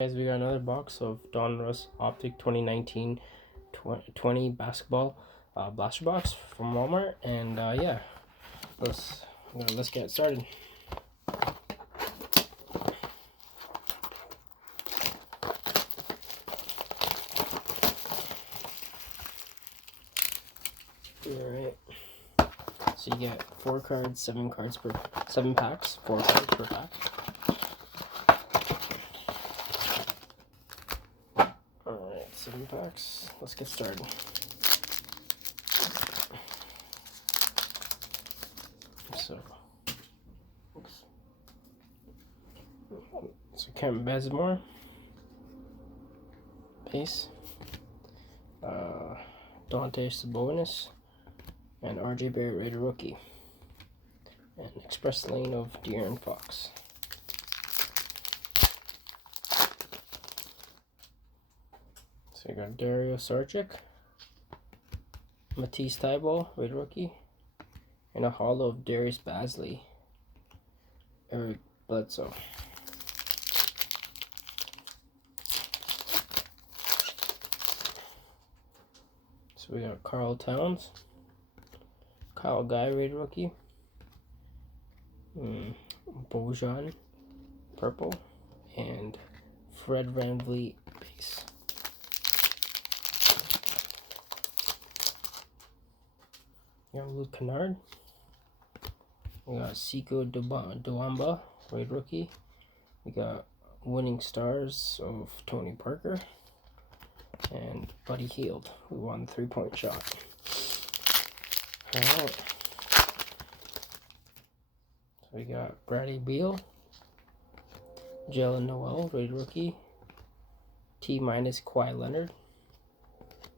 Guys, we got another box of Donruss Optic 2019 20 basketball blaster box from Walmart, and yeah, let's get started. All right, so you get 4 cards, 7 packs, 4 cards per pack. Alright, 7 packs. Let's get started. So Kent Bazemore, Pace, Dante Sabonis, and RJ Barrett Raider rookie, and Express Lane of De'Aaron Fox. So we got Dario Saric, Matisse Thybulle, Raider rookie, and a holo of Darius Bazley, Eric Bledsoe. So we got Karl Towns, Kyle Guy, Raider rookie, Bojan, purple, and Fred VanVleet, base. We got Luke Kennard. We got Sekou Douamba, Raid rookie. We got Winning Stars of Tony Parker. And Buddy Hield, who won the 3-point shot. Alright. So we got Bradley Beal, Jalen Noel, Raid rookie. T- Kawhi Leonard.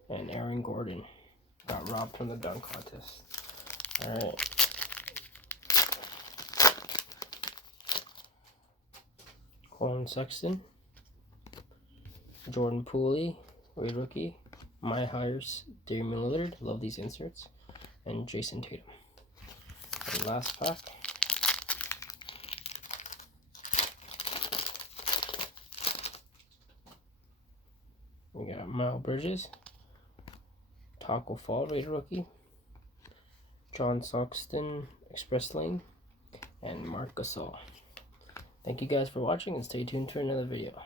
And Aaron Gordon. Got robbed from the dunk contest. Alright. Colin Sexton, Jordan Poole, Raid rookie, My Hires, Damian Lillard, love these inserts, and Jason Tatum. And last pack. We got Miles Bridges, Taco Fall, Raider rookie, John Stockton, Express Lane, and Marc Gasol. Thank you guys for watching, and stay tuned for another video.